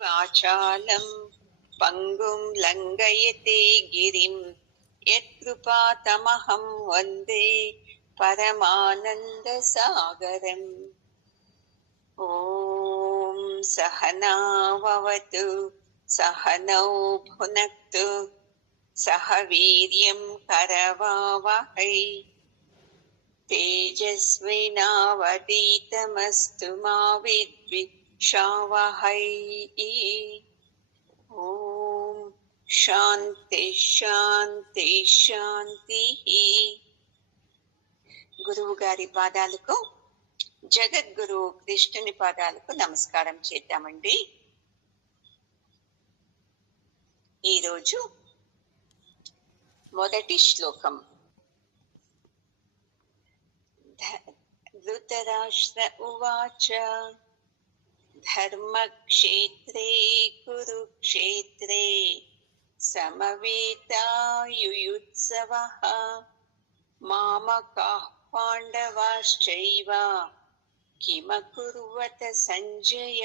వాచాలం పంగుం లంఘయతే గిరిం యత్కృపాతమహం వందే పరమానంద సాగరం. ఓం సహనా భవతు సహనౌ భునక్తు సహ వీర్యం కరవావహై తేజస్వినావధీతమస్తు మా విద్విషావహై. ఓం శాంతి శాంతి శాంతి. గురువు గారి పాదాలకు, జగద్గురు కృష్ణుని పాదాలకు నమస్కారం చేద్దామండి. ఈరోజు మొదటి శ్లోకం. ధృతరాష్ట్ర ఉవాచ ధర్మక్షేత్రే కురుక్షేత్రే సమవేతాయుయుత్సవః మామకాః పాండవాశ్చైవ కిమకుర్వత సంజయ.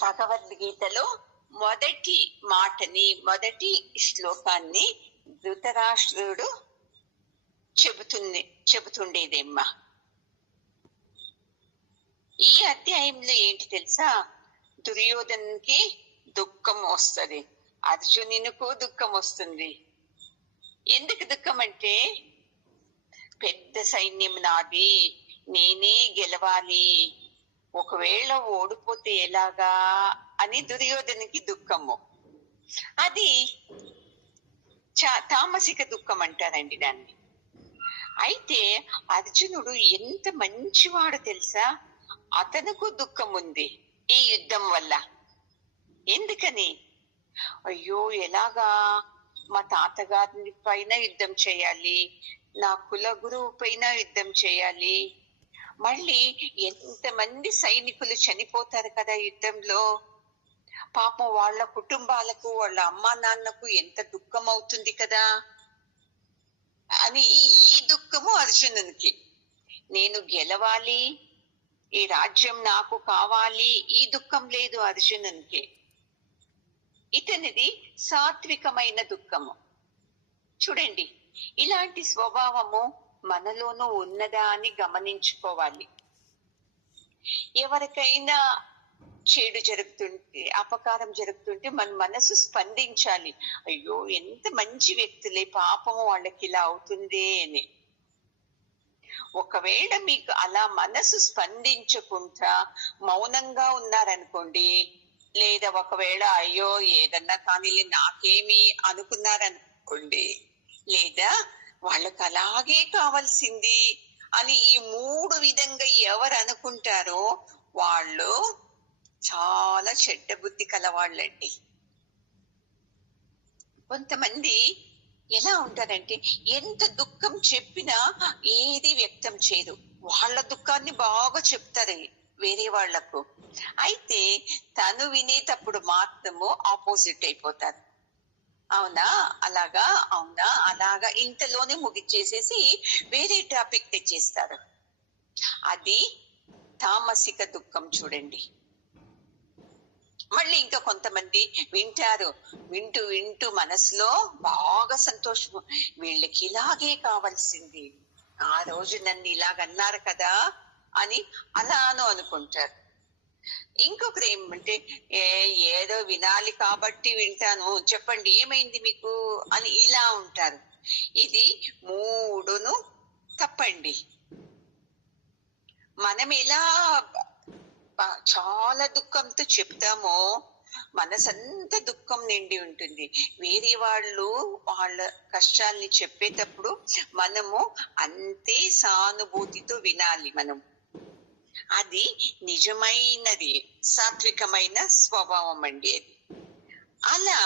భగవద్గీతలో మొదటి మాటని, మొదటి శ్లోకాన్ని ధృతరాష్ట్రుడు చెబుతుండేదేమ్మా. ఈ అధ్యాయంలో ఏంటి తెలుసా? దుర్యోధన్కి దుఃఖం వస్తుంది, అర్జునునికు దుఃఖం వస్తుంది. ఎందుకు దుఃఖం అంటే, పెద్ద సైన్యం నాది, నేనే గెలవాలి, ఒకవేళ ఓడిపోతే ఎలాగా అని దుర్యోధనకి దుఃఖము. అది తామసిక దుఃఖం అంటారండి దాన్ని. అయితే అర్జునుడు ఎంత మంచివాడు తెలుసా, అతనుకు దుఃఖం ఉంది ఈ యుద్ధం వల్ల. ఎందుకని? అయ్యో ఎలాగా, మా తాతగారి పైన యుద్ధం చేయాలి, నా కుల గురువు పైన యుద్ధం చేయాలి, మళ్ళీ ఎంతమంది సైనికులు చనిపోతారు కదా యుద్ధంలో, పాపం వాళ్ళ కుటుంబాలకు, వాళ్ళ అమ్మా నాన్నకు ఎంత దుఃఖం అవుతుంది కదా అని ఈ దుఃఖము అర్జునునికి. నేను గెలవాలి, ఈ రాజ్యం నాకు కావాలి, ఈ దుఃఖం లేదు అర్జునునికి. ఇతనిది సాత్వికమైన దుఃఖము. చూడండి, ఇలాంటి స్వభావము మనలోనూ ఉన్నదా అని గమనించుకోవాలి. ఎవరికైనా చెడు జరుగుతుంటే, అపకారం జరుగుతుంటే మన మనసు స్పందించాలి. అయ్యో ఎంత మంచి వ్యక్తులే, పాపము వాళ్ళకి ఇలా అవుతుందే అని. ఒకవేళ మీకు అలా మనసు స్పందించకుండా మౌనంగా ఉన్నారనుకోండి, లేదా ఒకవేళ అయ్యో ఏదన్నా కానీ నాకేమి అనుకున్నారనుకోండి, లేదా వాళ్ళకి అలాగే కావాల్సింది అని ఈ మూడు విధంగా ఎవరు అనుకుంటారో వాళ్ళు చాలా చెడ్డ బుద్ధి కలవాళ్ళండి. కొంతమంది ఎలా ఉంటారంటే, ఎంత దుఃఖం చెప్పినా ఏది వ్యక్తం చేయరు, వాళ్ళ దుఃఖాన్ని బాగా చెప్తారు వేరే వాళ్లకు. అయితే తను వినేటప్పుడు మాత్రము ఆపోజిట్ అయిపోతారు. అవునా అలాగా, అవునా అలాగా, ఇంతలోనే ముగిచ్చేసేసి వేరే టాపిక్ తెచ్చేస్తారు. అది తామసిక దుఃఖం. చూడండి, మళ్ళీ ఇంకా కొంతమంది వింటారు, వింటూ వింటూ మనసులో బాగా సంతోషం, వీళ్ళకి ఇలాగే కావాల్సింది, ఆ రోజు నన్ను ఇలాగన్నారు కదా అని అలాను అనుకుంటారు. ఇంకొకరు ఏమంటే, ఏదో వినాలి కాబట్టి వింటాను, చెప్పండి ఏమైంది మీకు అని ఇలా ఉంటారు. ఇది మూడును తప్పండి. మనం ఎలా చాలా దుఃఖంతో చెప్తామో మనసంతా దుఃఖం నిండి ఉంటుంది. వేరే వాళ్ళు వాళ్ళ కష్టాల్ని చెప్పేటప్పుడు మనము అంతే సానుభూతితో వినాలి. మనం అది నిజమైనది, సాత్వికమైన స్వభావం అండి అది. అలా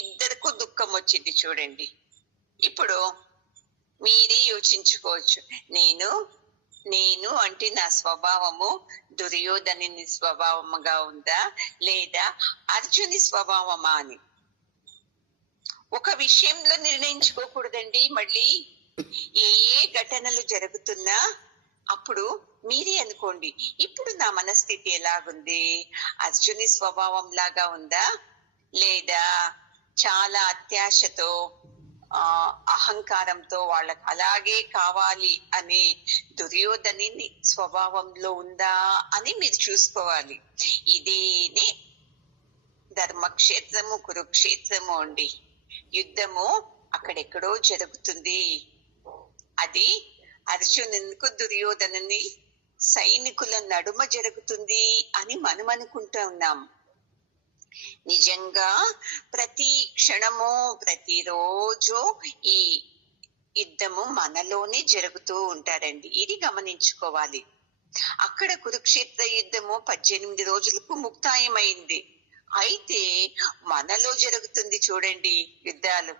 ఇద్దరికి దుఃఖం వచ్చింది. చూడండి, ఇప్పుడు మీరే యోచించుకోవచ్చు, నేను నేను అంటే నా స్వభావము దుర్యోధనుని స్వభావముగా ఉందా లేదా అర్జుని స్వభావమా అని. ఒక విషయంలో నిర్ణయించుకోకూడదండి. మళ్ళీ సంఘటనలు జరుగుతున్నా అప్పుడు మీరే అనుకోండి, ఇప్పుడు నా మనస్థితి ఎలాగుంది? అర్జుని స్వభావం లాగా ఉందా, లేదా చాలా అత్యాశతో అహంకారంతో వాళ్ళకి అలాగే కావాలి అనే దుర్యోధని స్వభావంలో ఉందా అని మీరు చూసుకోవాలి. ఇదేనే ధర్మక్షేత్రము, కురుక్షేత్రము అండి. యుద్ధము అక్కడెక్కడో జరుగుతుంది. అది అర్జునునికి దుర్యోధనుని సైనికుల నడుమ జరుగుతుంది అని మనం అనుకుంటూ ఉన్నాం. నిజంగా ప్రతి క్షణము, ప్రతిరోజు ఈ యుద్ధము మనలోనే జరుగుతూ ఉంటారండి. ఇది గమనించుకోవాలి. అక్కడ కురుక్షేత్ర యుద్ధము 18 రోజులకు ముక్తాయమైంది. అయితే మనలో జరుగుతుంది చూడండి యుద్ధాలు.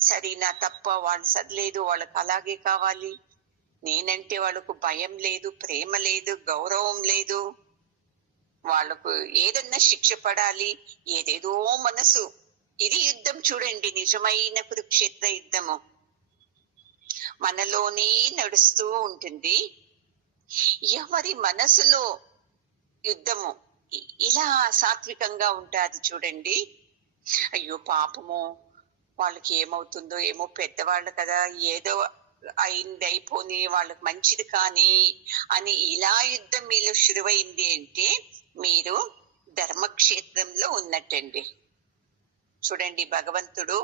సరినా తప్ప, వాళ్ళు సరిలేదు, వాళ్ళకి అలాగే కావాలి, నేనంటే వాళ్ళకు భయం లేదు, ప్రేమ లేదు, గౌరవం లేదు, వాళ్ళకు ఏదన్నా శిక్ష పడాలి, ఏదేదో మనసు. ఇది యుద్ధం చూడండి, నిజమైన కురుక్షేత్ర యుద్ధము మనలోనే నడుస్తూ ఉంటుంది. ఎవరి మనసులో యుద్ధము ఇలా సాత్వికంగా ఉంటుంది చూడండి, అయ్యో పాపము వాళ్ళకి ఏమవుతుందో ఏమో, పెద్దవాళ్ళు కదా, ఏదో అయింది అయిపోని, వాళ్ళకి మంచిది కానీ అని ఇలా యుద్ధం మీలో శురువైంది అంటే మీరు ధర్మక్షేత్రంలో ఉన్నట్టండి. చూడండి భగవంతుడు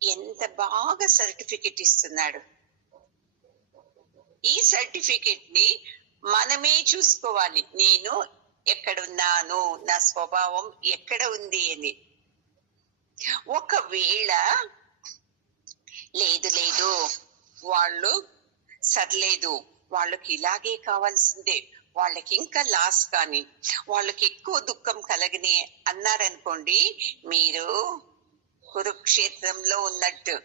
ఎంత బాగా సర్టిఫికెట్ ఇస్తున్నాడు. ఈ సర్టిఫికెట్ ని మనమే చూసుకోవాలి. నేను ఎక్కడున్నాను, నా స్వభావం ఎక్కడ ఉంది అని. ఒకవేళ లేదు వాళ్ళు సర్లేదు, వాళ్ళకి ఇలాగే కావాల్సిందే, వాళ్ళకి ఇంకా లాస్ కానీ, వాళ్ళకి ఎక్కువ దుఃఖం కలగని అన్నారనుకోండి, మీరు కురుక్షేత్రంలో ఉన్నట్టు.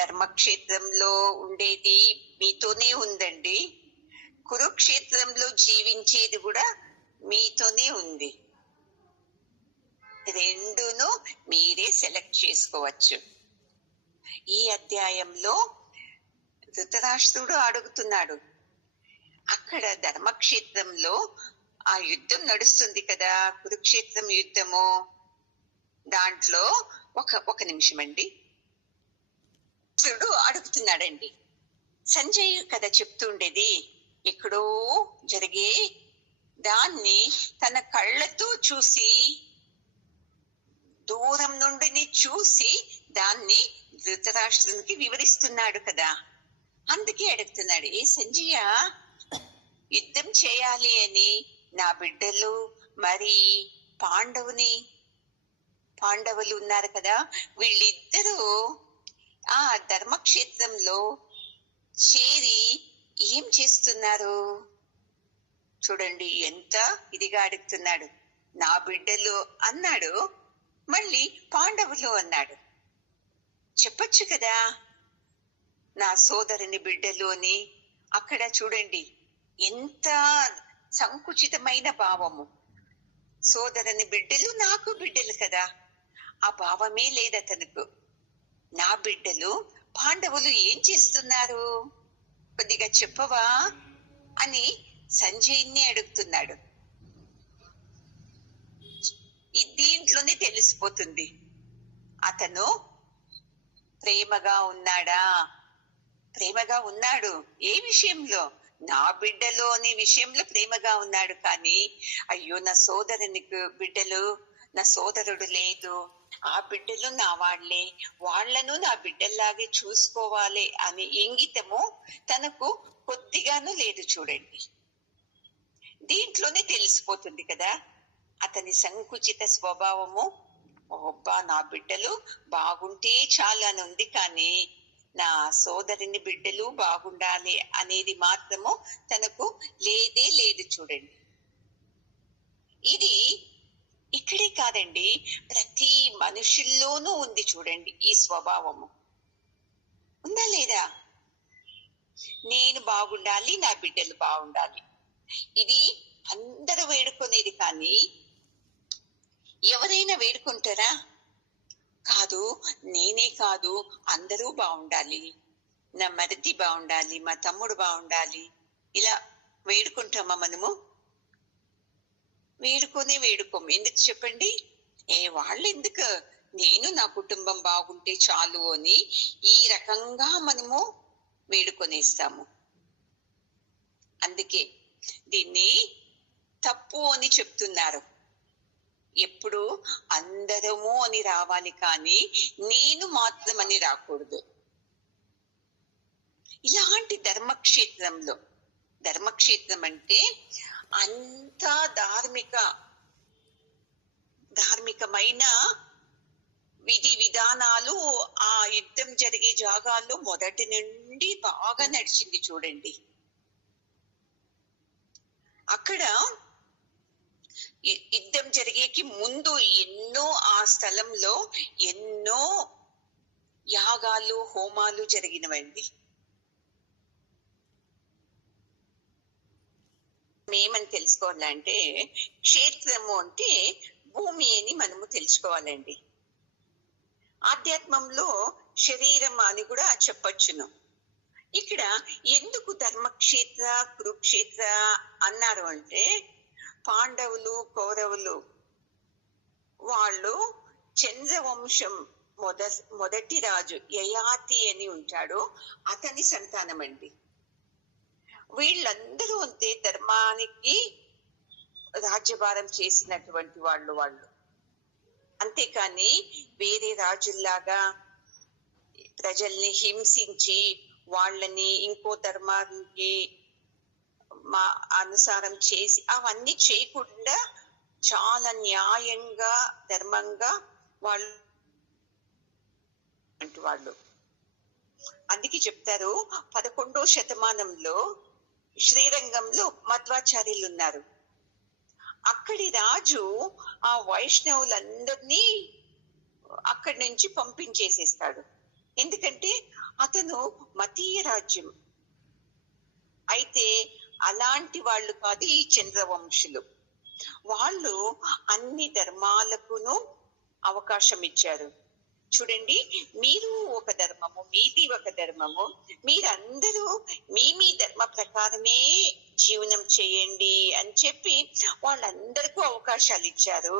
ధర్మక్షేత్రంలో ఉండేది మీతోనే ఉందండి, కురుక్షేత్రంలో జీవించేది కూడా మీతోనే ఉంది. రెండును మీరే సెలెక్ట్ చేసుకోవచ్చు. ఈ అధ్యాయంలో ధృతరాష్ట్రుడు అడుగుతున్నాడు, అక్కడ ధర్మక్షేత్రంలో ఆ యుద్ధం నడుస్తుంది కదా, కురుక్షేత్రం యుద్ధము, దాంట్లో ఒక నిమిషం అండి, అడుగుతున్నాడండి. సంజయ్ కథ చెప్తుండేది ఎక్కడో జరిగే దాన్ని తన కళ్ళతో చూసి, దూరం నుండి చూసి దాన్ని ధృతరాష్ట్రునికి వివరిస్తున్నాడు కదా. అందుకే అడుగుతున్నాడు, ఏ సంజయ, యుద్ధం చేయాలి అని నా బిడ్డలు మరి పాండవులు ఉన్నారు కదా, వీళ్ళిద్దరూ ఆ ధర్మక్షేత్రంలో చేరి ఏం చేస్తున్నారు? చూడండి ఎంత ఇదిగా అడుగుతున్నాడు. నా బిడ్డలు అన్నాడు, మళ్ళీ పాండవులు అన్నాడు. చెప్పొచ్చు కదా నా సోదరుని బిడ్డలు అని. అక్కడ చూడండి ఎంత సంకుచితమైన భావము. సోదరుని బిడ్డలు నాకు బిడ్డలు కదా, ఆ భావమే లేదు అతనుకు. నా బిడ్డలు పాండవులు ఏం చేస్తున్నారు, కొద్దిగా చెప్పవా అని సంజయ్ని అడుగుతున్నాడు. దీంట్లోనే తెలిసిపోతుంది అతను ప్రేమగా ఉన్నాడా. ప్రేమగా ఉన్నాడు. ఏ విషయంలో? నా బిడ్డలు అనే విషయంలో ప్రేమగా ఉన్నాడు. కానీ అయ్యో నా సోదరునికి బిడ్డలు, నా సోదరుడు లేదు, ఆ బిడ్డలు నా వాళ్లే, వాళ్లను నా బిడ్డల్లాగే చూసుకోవాలి అనే ఇంగితము తనకు కొద్దిగాను లేదు. చూడండి దీంట్లోనే తెలిసిపోతుంది కదా అతని సంకుచిత స్వభావము. అబ్బా నా బిడ్డలు బాగుంటే చాలా అని ఉంది, కానీ నా సోదరుని బిడ్డలు బాగుండాలి అనేది మాత్రము తనకు లేదే లేదు. చూడండి ఇది ఇక్కడే కాదండి, ప్రతి మనుషుల్లోనూ ఉంది. చూడండి ఈ స్వభావము ఉందా లేదా? నేను బాగుండాలి, నా బిడ్డలు బాగుండాలి, ఇది అందరూ వేడుకునేది. కానీ ఎవరైనా వేడుకుంటారా? కాదు, నేనే కాదు అందరూ బాగుండాలి, నా మరిది బాగుండాలి, మా తమ్ముడు బాగుండాలి, ఇలా వేడుకుంటామా మనము? వేడుకోము. ఎందుకు చెప్పండి? వాళ్ళు ఎందుకు, నేను నా కుటుంబం బాగుంటే చాలు అని ఈ రకంగా మనము వేడుకొనేస్తాము. అందుకే దీన్ని తప్పు అని చెప్తున్నారు. ఎప్పుడు అందరము అని రావాలి, కానీ నేను మాత్రం అని రాకూడదు. ఇలాంటి ధర్మక్షేత్రం అంటే అంతా ధార్మికమైన విధి విధానాలు ఆ యుద్ధం జరిగే జాగాల్లో మొదటి నుండి బాగా నడిచింది చూడండి. అక్కడ యుద్ధం జరిగేకి ముందు ఆ స్థలంలో ఎన్నో యాగాలు, హోమాలు జరిగినవండి. ఏమని తెలుసుకోవాలంటే, క్షేత్రము అంటే భూమి అని మనము తెలుసుకోవాలండి. ఆధ్యాత్మంలో శరీరం అని కూడా చెప్పచ్చును. ఇక్కడ ఎందుకు ధర్మక్షేత్ర, కురుక్షేత్ర అన్నారు అంటే, పాండవులు, కౌరవులు వాళ్ళు చంద్రవంశం మొదటి రాజు యయాతి అని ఉంటాడు, అతని సంతానం అండి. వీళ్ళందరూ అంతే ధర్మానికి రాజ్యభారం చేసినటువంటి వాళ్ళు. అంతేకాని వేరే రాజుల్లాగా ప్రజల్ని హింసించి వాళ్ళని ఇంకో ధర్మానికి అనుసారం చేసి అవన్నీ చేయకుండా చాలా న్యాయంగా, ధర్మంగా వాళ్ళు. అందుకే చెప్తారు, 11వ శతమానంలో శ్రీరంగంలో మధ్వాచార్యులు ఉన్నారు. అక్కడి రాజు ఆ వైష్ణవులందరినీ అక్కడి నుంచి పంపించేసేస్తాడు. ఎందుకంటే అతను మతీయ రాజ్యం. అయితే అలాంటి వాళ్ళు కాదు ఈ చంద్రవంశులు. వాళ్ళు అన్ని ధర్మాలకును అవకాశం ఇచ్చారు. చూడండి, మీరు ఒక ధర్మము, మీది ఒక ధర్మము, మీరందరూ మీ ధర్మ ప్రకారమే జీవనం చేయండి అని చెప్పి వాళ్ళందరికీ అవకాశాలు ఇచ్చారు.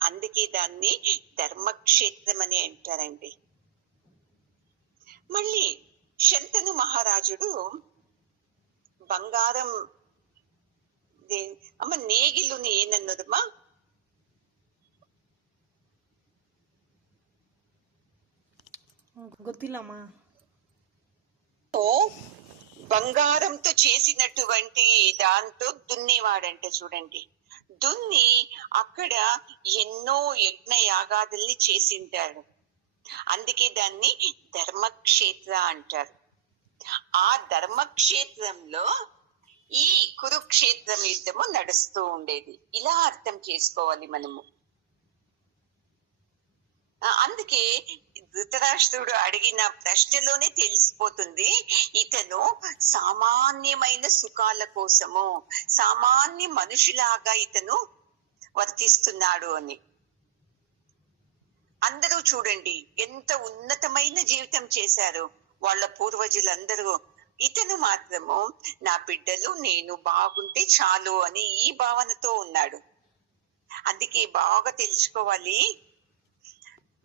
అందుకే దాన్ని ధర్మక్షేత్రం అని అంటారండి. మళ్ళీ శంతను మహారాజుడు బంగారం అమ్మ ನೇಗಿಲುని ಏನನ್ನೋದಮ್ಮ? ಗೊತ್ತಿಲ್ಲಮ್ಮ. బంగారంతో చేసినటువంటి దాంతో దున్నేవాడంటే చూడండి. దున్ని అక్కడ ఎన్నో యజ్ఞ యాగాదుల్ని చేసింటాడు. అందుకే దాన్ని ధర్మక్షేత్ర అంటారు. ఆ ధర్మక్షేత్రంలో ఈ కురుక్షేత్రం యుద్ధము నడుస్తూ ఉండేది. ఇలా అర్థం చేసుకోవాలి మనము. అందుకే ధృతరాష్ట్రుడు అడిగిన ప్రశ్నలోనే తెలిసిపోతుంది, ఇతను సామాన్యమైన సుఖాల కోసము సామాన్య మనుషులాగా ఇతను వర్తిస్తున్నాడు అని. అందరూ చూడండి ఎంత ఉన్నతమైన జీవితం చేశారు వాళ్ళ పూర్వజులందరూ. ఇతను మాత్రము నా బిడ్డలు నేను బాగుంటే చాలు అని ఈ భావనతో ఉన్నాడు. అందుకే బాగా తెలుసుకోవాలి,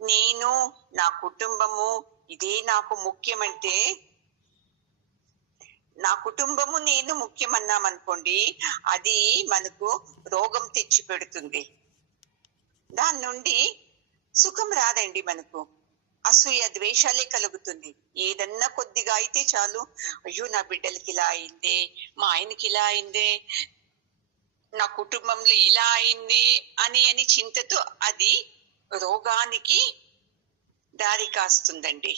నేను నా కుటుంబము ఇదే నాకు ముఖ్యమంటే, నా కుటుంబము నేను ముఖ్యమన్నామనుకోండి, అది మనకు రోగం తెచ్చి పెడుతుంది. దాని నుండి సుఖం రాదండి మనకు. అసూయ ద్వేషాలే కలుగుతుంది. ఏదన్నా కొద్దిగా అయితే చాలు, అయ్యో నా బిడ్డలకి ఇలా అయిందే, మా ఆయనకి ఇలా అయిందే, నా కుటుంబంలో ఇలా అయింది అని చింతతో అది రోగానికి దారి కాస్తుందండి.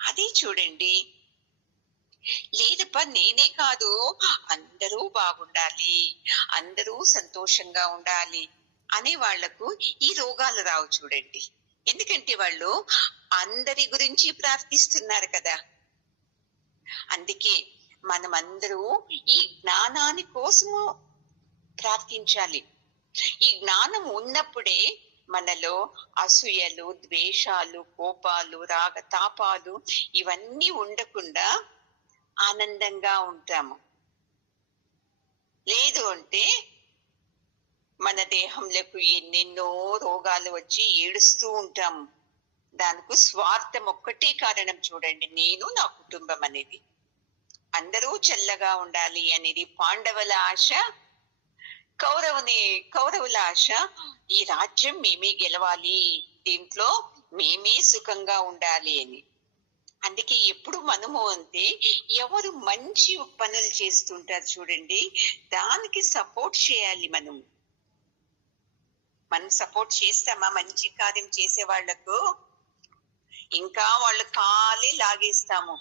అది చూడండి, లేదప్ప నేనే కాదు అందరూ బాగుండాలి, అందరూ సంతోషంగా ఉండాలి అనే వాళ్లకు ఈ రోగాలు రావు చూడండి. ఎందుకంటే వాళ్ళు అందరి గురించి ప్రార్థిస్తున్నారు కదా. అందుకే మనమందరూ ఈ జ్ఞానాని కోసము ప్రార్థించాలి. ఈ జ్ఞానం ఉన్నప్పుడే మనలో అసూయలు, ద్వేషాలు, కోపాలు, రాగ తాపాలు ఇవన్నీ ఉండకుండా ఆనందంగా ఉంటాము. లేదు అంటే మన దేహంలోకి ఎన్నెన్నో రోగాలు వచ్చి ఏడుస్తూ ఉంటాము. దానికి స్వార్థం ఒక్కటే కారణం చూడండి, నేను నా కుటుంబం అనేది. అందరూ చల్లగా ఉండాలి అనేది పాండవుల ఆశ, కౌరవుల ఆశ ఈ రాజ్యం మేమే గెలవాలి, దీంట్లో మేమే సుఖంగా ఉండాలి అని. అందుకే ఎప్పుడు మనము అంతే, ఎవరు మంచి పనులు చేస్తుంటారు చూడండి, దానికి సపోర్ట్ చేయాలి. మనం సపోర్ట్ చేస్తామా మంచి కార్యం చేసే వాళ్లకు? ఇంకా వాళ్ళు కాలే లాగేస్తాము.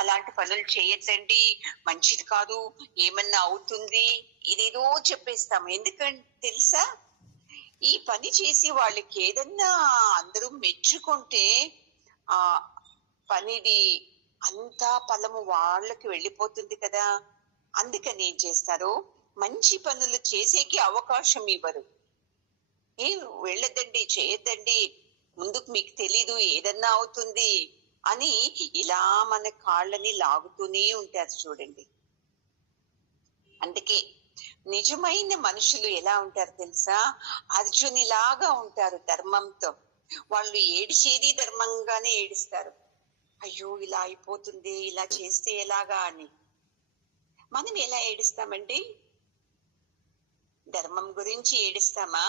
అలాంటి పనులు చేయొద్దండి, మంచిది కాదు, ఏమన్నా అవుతుంది, ఇదేదో చెప్పేస్తాము. ఎందుకంటే తెలుసా, ఈ పని చేసి వాళ్ళకి ఏదన్నా అందరూ మెచ్చుకుంటే ఆ పనిది అంతా ఫలము వాళ్ళకి వెళ్ళిపోతుంది కదా. అందుకని ఏం చేస్తారు, మంచి పనులు చేసేకి అవకాశం ఇవ్వరు. వెళ్ళొద్దండి, చేయొద్దండి, ముందుకు మీకు తెలీదు, ఏదన్నా అవుతుంది అని ఇలా మన కాళ్ళని లాగుతూనే ఉంటారు చూడండి. అందుకే నిజమైన మనుషులు ఎలా ఉంటారు తెలుసా, అర్జునిలాగా ఉంటారు ధర్మంతో. వాళ్ళు ఏడిచేది ధర్మంగానే ఏడుస్తారు. అయ్యో ఇలా అయిపోతుంది, ఇలా చేస్తే ఎలాగా అని. మనం ఎలా ఏడుస్తామండి? ధర్మం గురించి ఏడుస్తామా?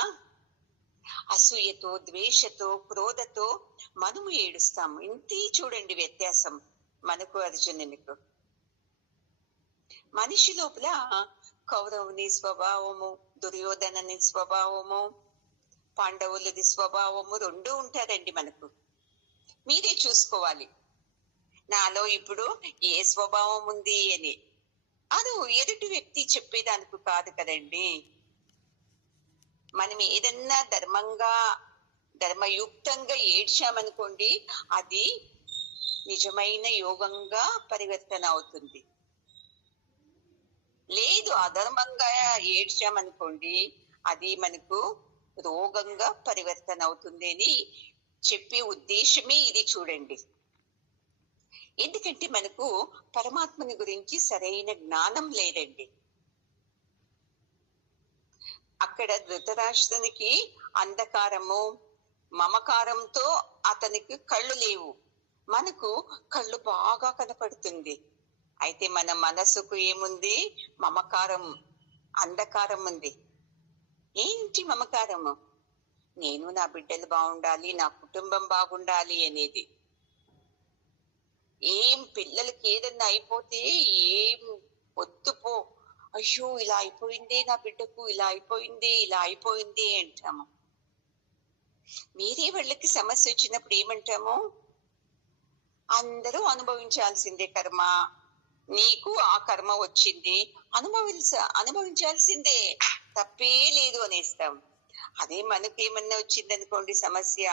అసూయతో, ద్వేషతో, క్రోధతో మనము ఏడుస్తాము. ఇంతే చూడండి వ్యత్యాసం మనకు అర్జునునికు. మనిషి లోపల కౌరవుని స్వభావము, దుర్యోధనని స్వభావము, పాండవులది స్వభావము రెండు ఉంటారండి మనకు. మీరే చూసుకోవాలి నాలో ఇప్పుడు ఏ స్వభావం ఉంది అని. అది ఎదుటి వ్యక్తి చెప్పేదానికి కాదు కదండి. మనం ఏదన్నా ధర్మయుక్తంగా ఏడ్చామనుకోండి, అది నిజమైన యోగంగా పరివర్తన అవుతుంది. లేదు అధర్మంగా ఏడ్చామనుకోండి, అది మనకు రోగంగా పరివర్తన అవుతుంది అని చెప్పే ఉద్దేశమే ఇది చూడండి. ఎందుకంటే మనకు పరమాత్మని గురించి సరైన జ్ఞానం లేదండి. అక్కడ ధృతరాష్ట్రునికి అంధకారము, మమకారంతో అతనికి కళ్ళు లేవు, మనకు కళ్ళు బాగా కనపడుతుంది. అయితే మన మనసుకు ఏముంది? మమకారం, అంధకారం ఉంది. ఏంటి మమకారము? నేను నా బిడ్డలు బాగుండాలి, నా కుటుంబం బాగుండాలి అనేది. పిల్లలకి ఏదన్నా అయిపోతే ఏం వద్దుపో, అయ్యో ఇలా అయిపోయిందే నా బిడ్డకు, ఇలా అయిపోయింది అంటాము. మీరే వాళ్ళకి సమస్య వచ్చినప్పుడు ఏమంటాము? అందరూ అనుభవించాల్సిందే కర్మ, నీకు ఆ కర్మ వచ్చింది, అనుభవించాల్సిందే, తప్పే లేదు అనేస్తాం. అదే మనకేమన్నా వచ్చిందనుకోండి సమస్య,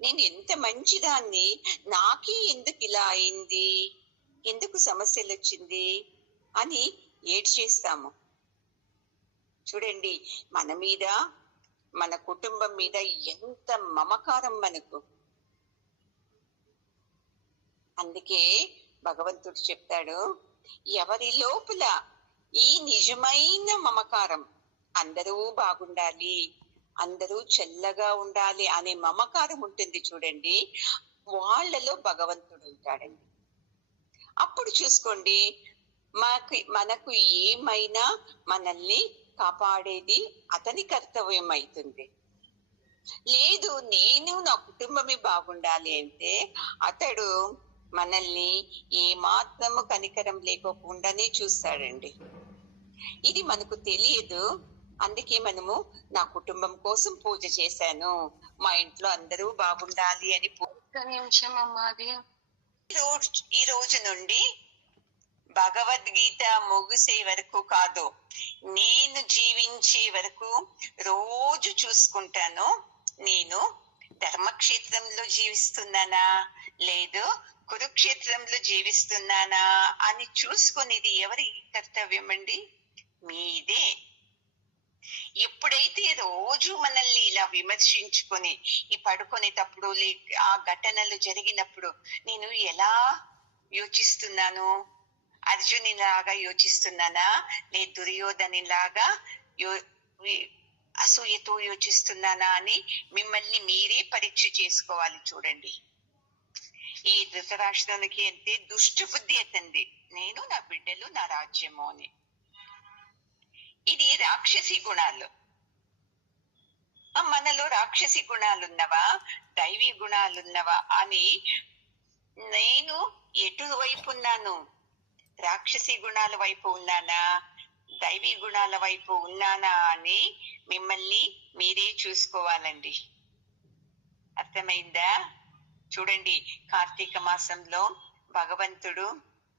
నేను ఎంత మంచిదాన్ని, నాకే ఎందుకు ఇలా అయింది, ఎందుకు సమస్యలు వచ్చింది అని ఏడ్చేస్తాము. చూడండి మన మీద, మన కుటుంబం మీద ఎంత మమకారం మనకు. అందుకే భగవంతుడు చెప్తాడు, ఎవరి లోపల ఈ నిజమైన మమకారం, అందరూ బాగుండాలి, అందరూ చల్లగా ఉండాలి అనే మమకారం ఉంటుంది చూడండి, వాళ్ళలో భగవంతుడు ఉంటాడండి. అప్పుడు చూసుకోండి, మనకు ఏమైనా మనల్ని కాపాడేది అతని కర్తవ్యం అవుతుంది. లేదు నేను నా కుటుంబమే బాగుండాలి అంటే అతడు మనల్ని ఏ మాత్రము కనికరం లేకోకుండానే చూస్తాడండి. ఇది మనకు తెలియదు. అందుకే మనము నా కుటుంబం కోసం పూజ చేశాను, మా ఇంట్లో అందరూ బాగుండాలి అని. నిమిషం అమ్మా, అది ఈ రోజు నుండి భగవద్గీత ముగిసే వరకు కాదు, నేను జీవించే వరకు రోజు చూసుకుంటాను, నేను ధర్మక్షేత్రంలో జీవిస్తున్నానా లేదు కురుక్షేత్రంలో జీవిస్తున్నానా అని చూసుకునేది ఎవరి కర్తవ్యం అండి? మీదే. ఎప్పుడైతే రోజు మనల్ని ఇలా విమర్శించుకొని ఈ పడుకునేటప్పుడు ఆ ఘటనలు జరిగినప్పుడు నేను ఎలా యోచిస్తున్నాను, అర్జుని లాగా యోచిస్తున్నానా, లే దుర్యోధని లాగా అసూయతో యోచిస్తున్నానా అని మిమ్మల్ని మీరే పరీక్ష చేసుకోవాలి. చూడండి, ఈ ధృతరాష్ట్రానికి అంటే దుష్ట బుద్ధి ఎత్తంది, నేను నా బిడ్డలు నా రాజ్యము అని. ఇది రాక్షసి గుణాలు. మనలో రాక్షసి గుణాలున్నవా దైవీ గుణాలున్నవా అని నేను ఎటువైపు ఉన్నాను? రాక్షసి గుణాల వైపు ఉన్నానా, దైవీ గుణాల వైపు ఉన్నానా అని మిమ్మల్ని మీరే చూసుకోవాలండి. అర్థమైందా? చూడండి, కార్తీక మాసంలో భగవంతుడు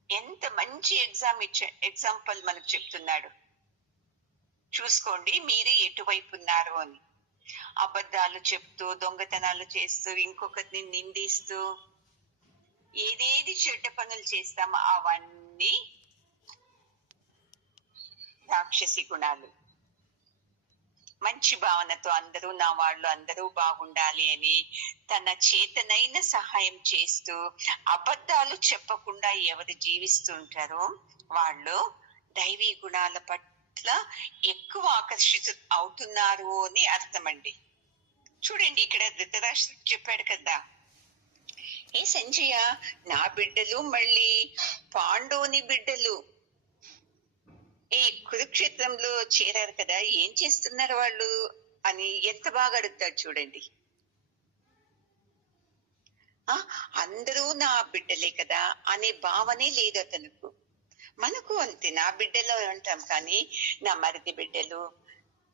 ఎంత మంచి ఎగ్జాంపుల్ మనకు చెప్తున్నాడు. చూసుకోండి మీరే ఎటువైపు ఉన్నారు అని. అబద్ధాలు చెప్తూ, దొంగతనాలు చేస్తూ, ఇంకొకరిని నిందిస్తూ, ఏదేది చెడ్డ పనులు చేస్తామో అవన్నీ రాక్షసి గుణాలు. మంచి భావనతో అందరూ నా వాళ్ళు అందరూ బాగుండాలి అని తన చేతనైన సహాయం చేస్తూ అబద్ధాలు చెప్పకుండా ఎవరు జీవిస్తుంటారో వాళ్ళు దైవీ గుణాల పట్ల ఎక్కువ ఆకర్షిత అవుతున్నారు అని అర్థమండి. చూడండి, ఇక్కడ ధృతరాష్ట్రుడు చెప్పాడు కదా, ఏ సంజయ, నా బిడ్డలు మళ్ళీ పాండవుని బిడ్డలు ఈ కురుక్షేత్రంలో చేరారు కదా, ఏం చేస్తున్నారు వాళ్ళు అని ఎంత బాగా అడుగుతాడు. చూడండి, అందరూ నా బిడ్డలే కదా అనే భావనే లేదు అతనుకు. మనకు అంతే, నా బిడ్డలు అంటాం కానీ నా మరిది బిడ్డలు,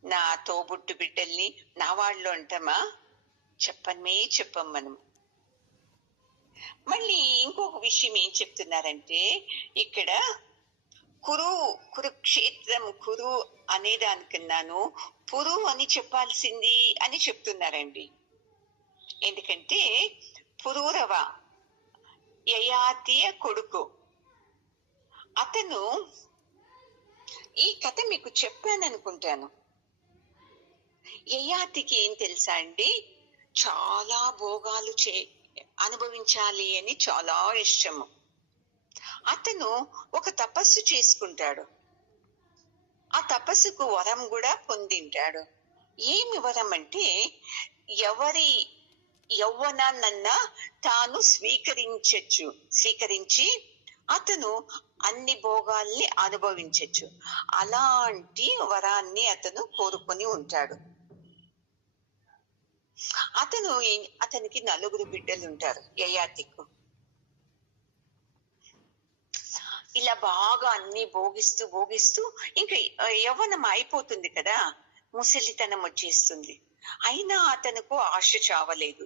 నా తోబుట్టు బిడ్డల్ని నా వాళ్ళు అంటామా? చెప్పం మనం. మళ్ళీ ఇంకొక విషయం ఏం చెప్తున్నారంటే, ఇక్కడ కురుక్షేత్రం కురు అనే దానికన్నాను పురు అని చెప్పాల్సింది అని చెప్తున్నారండి. ఎందుకంటే పురూరవ యయాతియ కొడుకు అతను. ఈ కథ మీకు చెప్పాను అనుకుంటాను. యయాతికి ఏం తెలుసా అండి, చాలా భోగాలు అనుభవించాలి అని చాలా ఇష్టము. అతను ఒక తపస్సు చేసుకుంటాడు. ఆ తపస్సుకు వరం కూడా పొందింటాడు. ఏమి వరం అంటే, ఎవరి యవ్వనాన్నన్నా తాను స్వీకరించి అతను అన్ని భోగాల్ని అనుభవించచ్చు. అలాంటి వరాన్ని అతను కోరుకొని ఉంటాడు. అతనికి 4 బిడ్డలు ఉంటారు యయాతికు. ఇలా బాగా అన్ని భోగిస్తూ ఇంకా యవ్వనం అయిపోతుంది కదా, ముసలితనం వచ్చేస్తుంది. అయినా అతనుకు ఆశ చావలేదు.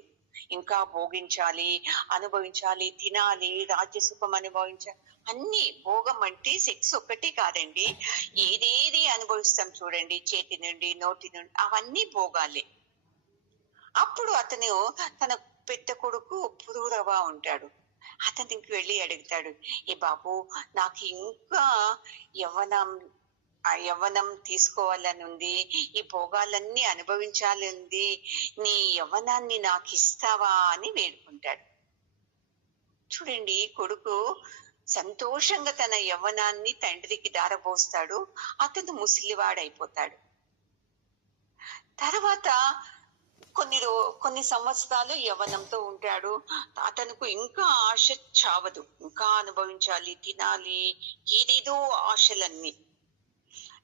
ఇంకా భోగించాలి, అనుభవించాలి, తినాలి, రాజ్యసుఖం అనుభవించాలి. అన్ని భోగం అంటే సెక్స్ ఒక్కటే కాదండి, ఏదేది అనుభవిస్తాం చూడండి, చేతి నుండి నోటి నుండి అవన్నీ భోగాలే. అప్పుడు అతను తన పెద్ద కొడుకు పురూరవ ఉంటాడు. అతనికి వెళ్ళి అడుగుతాడు, ఏ బాబు, నాకు ఇంకా యవ్వనం తీసుకోవాలని ఉంది, ఈ భోగాలన్నీ అనుభవించాలి ఉంది, నీ యవ్వనాన్ని నాకు ఇస్తావా అని వేడుకుంటాడు. చూడండి, కొడుకు సంతోషంగా తన యవ్వనాన్ని తండ్రికి దారపోస్తాడు. అతను ముసలివాడైపోతాడు. తర్వాత కొన్ని సంవత్సరాలు యవ్వనంతో ఉంటాడు. అతనుకు ఇంకా ఆశ చావదు, ఇంకా అనుభవించాలి, తినాలి, ఏదేదో ఆశలన్నీ.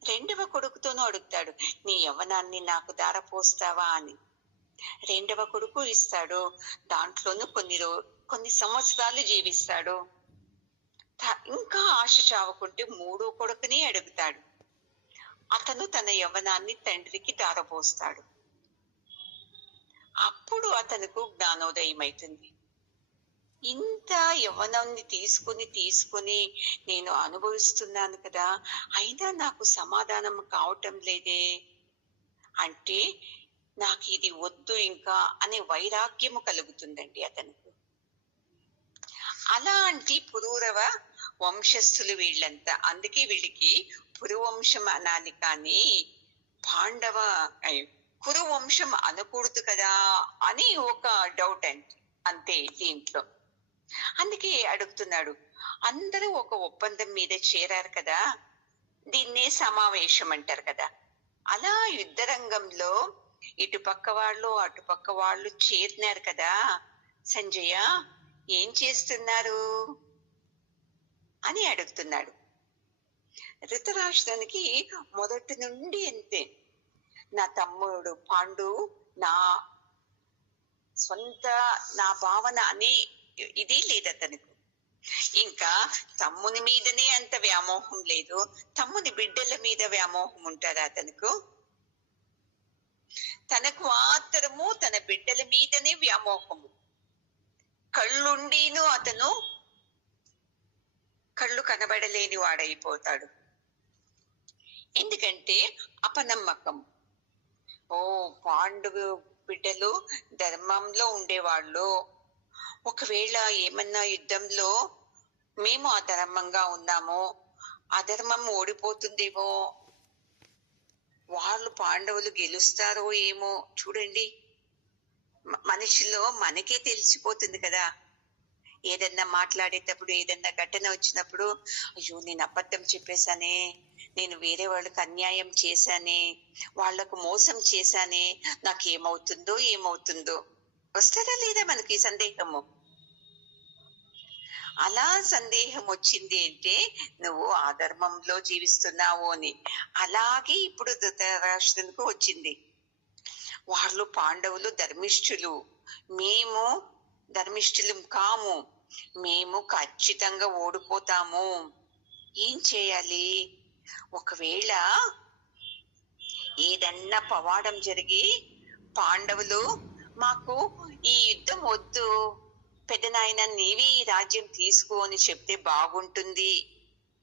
2వ కొడుకుతోనూ అడుగుతాడు, నీ యవ్వనాన్ని నాకు దారపోస్తావా అని. 2వ కొడుకు ఇస్తాడు. దాంట్లోనూ కొన్ని సంవత్సరాలు జీవిస్తాడు. ఇంకా ఆశ చావకుంటే 3వ కొడుకుని అడుగుతాడు. అతను తన యవ్వనాన్ని తండ్రికి దారపోస్తాడు. అప్పుడు అతనుకు జ్ఞానోదయం అవుతుంది. ఇంత యవ్వనాన్ని తీసుకుని నేను అనుభవిస్తున్నాను కదా, అయినా నాకు సమాధానం కావటం లేదే అంటే, నాకు ఇది వద్దు ఇంకా అనే వైరాగ్యము కలుగుతుందండి అతనికి. అలాంటి పురూరవ వంశస్థులు వీళ్ళంతా. అందుకే వీళ్ళకి పురువంశం అనాలి కానీ పాండవ అయ్, కురు వంశం అనకూడదు కదా అని ఒక డౌట్ అంతే దీంట్లో. అందుకే అడుగుతున్నాడు. అందరూ ఒక ఒప్పందం మీద చేరారు కదా, దీన్నే సమావేశం అంటారు కదా. అలా యుద్ధ రంగంలో ఇటుపక్క వాళ్ళు అటుపక్క వాళ్ళు చేరినారు కదా సంజయ, ఏం చేస్తున్నారు అని అడుగుతున్నాడు. ధృతరాష్ట్రానికి మొదటి నుండి అంతే. నా తమ్ముడు పాండు నా సొంత, నా భావన అని ఇది లేదు అతనికి. ఇంకా తమ్ముని మీదనే అంత వ్యామోహం లేదు, తమ్ముని బిడ్డల మీద వ్యామోహం ఉంటారా అతనికి? తనకు మాత్రము తన బిడ్డల మీదనే వ్యామోహము. కళ్ళుండిను అతను కళ్ళు కనబడలేని వాడైపోతాడు. ఎందుకంటే అపనమ్మకం. ఓ, పాండవు బిడ్డలు ధర్మంలో ఉండేవాళ్ళు, ఒకవేళ ఏమన్నా యుద్ధంలో మేము అధర్మంగా ఉన్నాము, అధర్మం ఓడిపోతుందేమో, వాళ్ళు పాండవులు గెలుస్తారో ఏమో. చూడండి, మనిషిలో మనకే తెలిసిపోతుంది కదా. ఏదన్నా మాట్లాడేటప్పుడు, ఏదన్నా ఘటన వచ్చినప్పుడు, అయ్యో నేను అబద్ధం చెప్పేశానే, నేను వేరే వాళ్ళకి అన్యాయం చేశానే, వాళ్లకు మోసం చేశానే, నాకేమవుతుందో ఏమవుతుందో వస్తుందా లేదా మనకి సందేహము? అలా సందేహం వచ్చింది అంటే నువ్వు అధర్మంలో జీవిస్తున్నావు అని. అలాగే ఇప్పుడు ధృతరాష్ట్రునికి వచ్చింది. వాళ్ళు పాండవులు ధర్మిష్ఠులు, మేము ధర్మిష్ఠులం కాము, మేము ఖచ్చితంగా ఓడిపోతాము. ఏం చేయాలి? ఒకవేళ ఏదన్నా పవాడం జరిగి పాండవులు మాకు ఈ యుద్ధం వద్దు, పెద్దనాయన నీవే ఈ రాజ్యం తీసుకో అని చెప్తే బాగుంటుంది.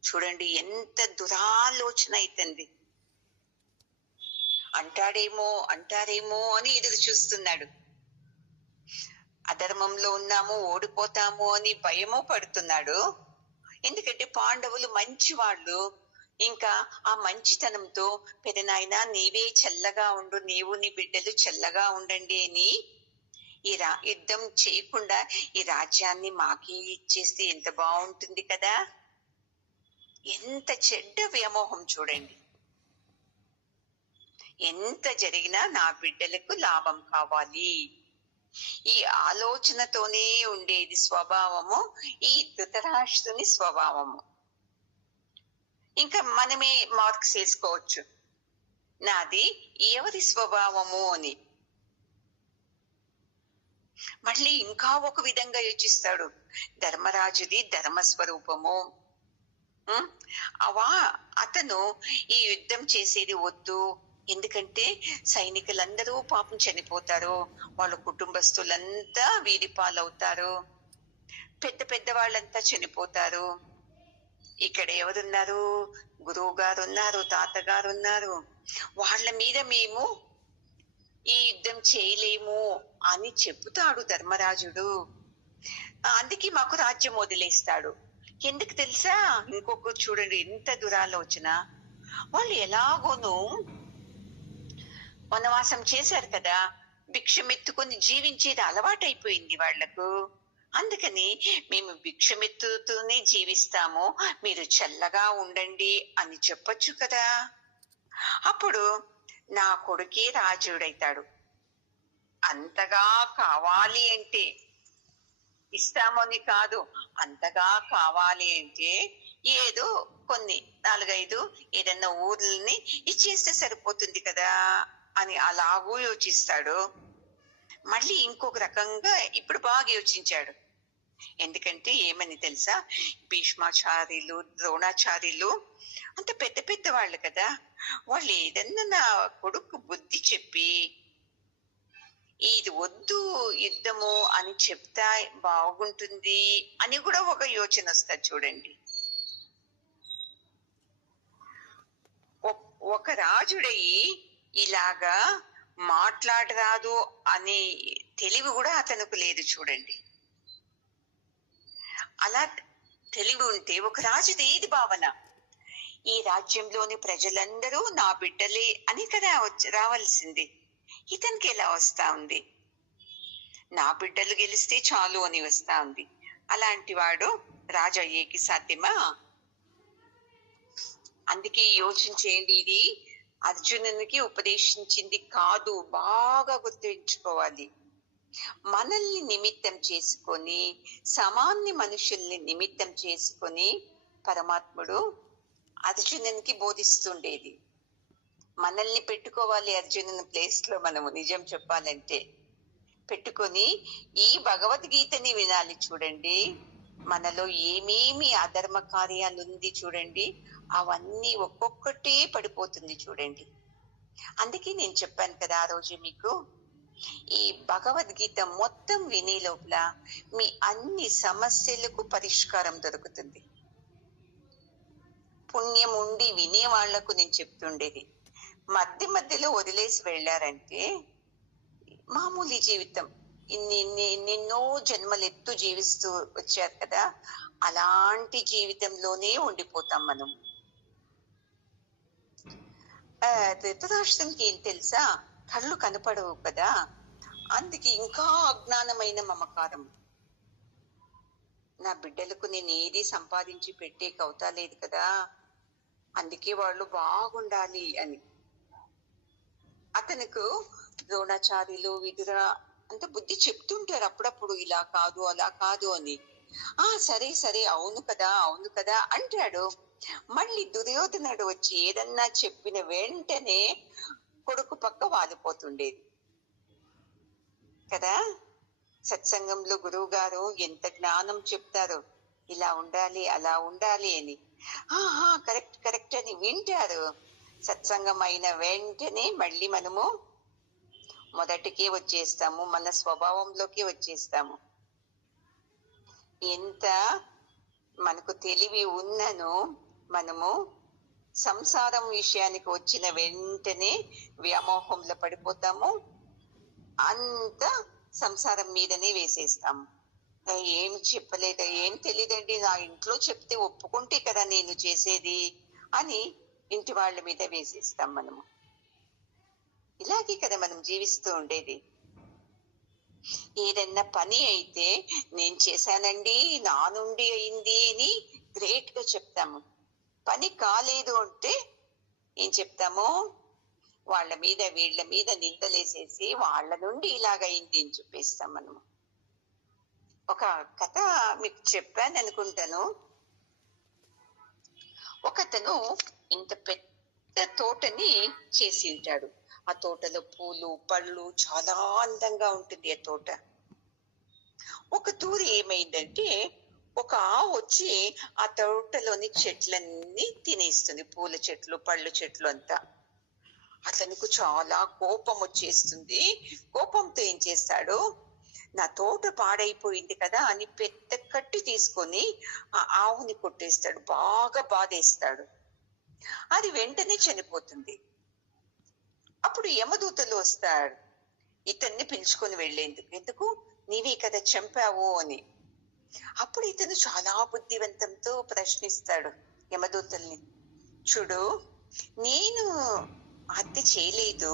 చూడండి ఎంత దురాలోచన అవుతుంది. అంటారేమో అని ఎదురు చూస్తున్నాడు. అధర్మంలో ఉన్నాము, ఓడిపోతాము అని భయము పడుతున్నాడు. ఎందుకంటే పాండవులు మంచి వాళ్ళు. ఇంకా ఆ మంచితనంతో పెదనాయన నీవే చల్లగా ఉండు, నీవు నీ బిడ్డలు చల్లగా ఉండండి అని ఈ యుద్ధం చేయకుండా ఈ రాజ్యాన్ని మాకి ఇచ్చేస్తే ఎంత బాగుంటుంది కదా. ఎంత చెడ్డ వ్యామోహం చూడండి. ఎంత జరిగినా నా బిడ్డలకు లాభం కావాలి, ఈ ఆలోచనతోనే ఉండేది స్వభావము ఈ ధృతరాష్ట్రుని స్వభావము. ఇంకా మనమే మార్క్స్ వేసుకోవచ్చు, నాది ఎవరి స్వభావము అని. మళ్ళీ ఇంకా ఒక విధంగా యోచిస్తాడు. ధర్మరాజుది ధర్మస్వరూపము. అతను ఈ యుద్ధం చేసేది వద్దు, ఎందుకంటే సైనికులందరూ పాపం చనిపోతారు, వాళ్ళ కుటుంబస్తులంతా వీధి పాలవుతారు, పెద్ద పెద్ద వాళ్ళంతా చనిపోతారు. ఇక్కడ ఎవరున్నారు? గురువు గారు ఉన్నారు, తాతగారు ఉన్నారు, వాళ్ళ మీద మేము ఈ యుద్ధం చేయలేము అని చెబుతాడు ధర్మరాజుడు. అందుకే మాకు రాజ్యం వదిలేస్తాడు. ఎందుకు తెలుసా? ఇంకొకరు చూడండి ఎంత దురాలోచన. వాళ్ళు ఎలాగోనూ వనవాసం చేశారు కదా, భిక్షమెత్తుకొని జీవించేది అలవాటైపోయింది వాళ్లకు. అందుకని మేము భిక్షమెత్తుతూనే జీవిస్తాము, మీరు చల్లగా ఉండండి అని చెప్పొచ్చు కదా. అప్పుడు నా కొడుకే రాజుడైతాడు. అంతగా కావాలి అంటే ఇస్తామని కాదు, అంతగా కావాలి అంటే ఏదో కొన్ని 4-5 ఏదన్నా ఊర్లని ఇచ్చేస్తే సరిపోతుంది కదా అని అలాగూ యోచిస్తాడు. మళ్ళీ ఇంకొక రకంగా ఇప్పుడు బాగా యోచించాడు. ఎందుకంటే ఏమని తెలుసా? భీష్మాచార్యులు, ద్రోణాచార్యులు అంత పెద్ద పెద్ద వాళ్ళు కదా, వాళ్ళు ఏదన్నా నా కొడుకు బుద్ధి చెప్పి ఇది వద్దు యుద్ధము అని చెప్తా బాగుంటుంది అని కూడా ఒక యోచన వస్తుంది. చూడండి, ఒక రాజుడయి ఇలాగా మాట్లాడరాదు అనే తెలివి కూడా అతనికి లేదు. చూడండి, అలా తెలివి ఉంటే ఒక రాజుది ఏది భావన? ఈ రాజ్యంలోని ప్రజలందరూ నా బిడ్డలే అని కదా రావాల్సింది. ఇతనికి ఎలా వస్తా ఉంది? నా బిడ్డలు గెలిస్తే చాలు అని వస్తా ఉంది. అలాంటి వాడు రాజు అయ్యేకి సాధ్యమా? అందుకే యోచించేయండి. ఇది అర్జునునికి ఉపదేశించింది కాదు, బాగా గుర్తుంచుకోవాలి. మనల్ని నిమిత్తం చేసుకొని, సామాన్య మనుషుల్ని నిమిత్తం చేసుకొని పరమాత్ముడు అర్జునునికి బోధిస్తుండేది. మనల్ని పెట్టుకోవాలి అర్జునుని ప్లేస్ లో. మనము నిజం చెప్పాలంటే పెట్టుకొని ఈ భగవద్గీతని వినాలి. చూడండి, మనలో ఏమేమి అధర్మ కార్యాలు ఉంది చూడండి, అవన్నీ ఒక్కొక్కటే పడిపోతుంది చూడండి. అందుకే నేను చెప్పాను కదా ఆ రోజు మీకు, ఈ భగవద్గీత మొత్తం వినే లోపల మీ అన్ని సమస్యలకు పరిష్కారం దొరుకుతుంది. పుణ్యం ఉండి వినే వాళ్లకు నేను చెప్తుండేది, మధ్య మధ్యలో వదిలేసి వెళ్ళారంటే మామూలు జీవితం, ఎన్నెన్నో జన్మలెత్తు జీవిస్తూ వచ్చారు కదా, అలాంటి జీవితంలోనే ఉండిపోతాం మనం. ధృతరాష్ట్రునికి ఏం తెలుసా? కళ్ళు కనపడవు కదా, అందుకే ఇంకా అజ్ఞానమైన మమకారం. నా బిడ్డలకు నేను ఏది సంపాదించి పెట్టేకి అవుతా లేదు కదా, అందుకే వాళ్ళు బాగుండాలి అని. అతనికి ద్రోణాచార్యులు, విదుర అంత బుద్ధి చెప్తుంటారు అప్పుడప్పుడు, ఇలా కాదు అలా కాదు అని. సరే సరే, అవును కదా అవును కదా అంటాడు. మళ్ళీ దుర్యోధనుడు వచ్చి ఏదన్నా చెప్పిన వెంటనే కొడుకు పక్క వాలిపోతుండేది కదా. సత్సంగంలో గురువు గారు ఎంత జ్ఞానం చెప్తారు, ఇలా ఉండాలి అలా ఉండాలి అని. కరెక్ట్ కరెక్ట్ అని వింటారు. సత్సంగం అయిన వెంటనే మళ్ళీ మనము మొదటికే వచ్చేస్తాము, మన స్వభావంలోకి వచ్చేస్తాము. ఎంత మనకు తెలివి ఉన్నను మనము సంసారం విషయానికి వచ్చిన వెంటనే వ్యామోహంలో పడిపోతాము, అంత సంసారం మీదనే వేసేస్తాము. ఏం చెప్పలేదు, ఏం తెలియదండి, నా ఇంట్లో చెప్తే ఒప్పుకుంటే కదా నేను చేసేది అని ఇంటి వాళ్ళ మీద వేసేస్తాం మనము. ఇలాగే కదా మనం జీవిస్తూ ఉండేది. ఏదన్నా పని అయితే నేను చేశానండి, నా నుండి అయింది అని గ్రేట్ గా చెప్తాము. పని కాలేదు అంటే ఏం చెప్తాము? వాళ్ళ మీద వీళ్ళ మీద నిందలేసేసి వాళ్ళ నుండి ఇలాగైంది అని చెప్పేస్తాం మనము. ఒక కథ మీకు చెప్పాను అనుకుంటాను. ఒకతను ఇంత పెద్ద తోటని చేసి ఉంటాడు. ఆ తోటలో పూలు పళ్ళు చాలా అందంగా ఉంటుంది ఆ తోట. ఒక తూరి ఏమైందంటే ఒక ఆవు వచ్చి ఆ తోటలోని చెట్లన్నీ తినేస్తుంది, పూల చెట్లు పళ్ళు చెట్లు అంతా. అతనికి చాలా కోపం వచ్చేస్తుంది. కోపంతో ఏం చేస్తాడు, నా తోట పాడైపోయింది కదా అని పెద్ద కట్టి తీసుకొని ఆ ఆవుని కొట్టేస్తాడు, బాగా బాధేస్తాడు. అది వెంటనే చనిపోతుంది. అప్పుడు యమదూతలు వస్తాడు ఇతన్ని పిలుచుకొని వెళ్లేందుకు. ఎందుకు? నీవే కదా చంపావు అని. అప్పుడు ఇతను చాలా బుద్ధివంతంతో ప్రశ్నిస్తాడు యమదూతల్ని, చూడు, నేను హత్య చేయలేదు,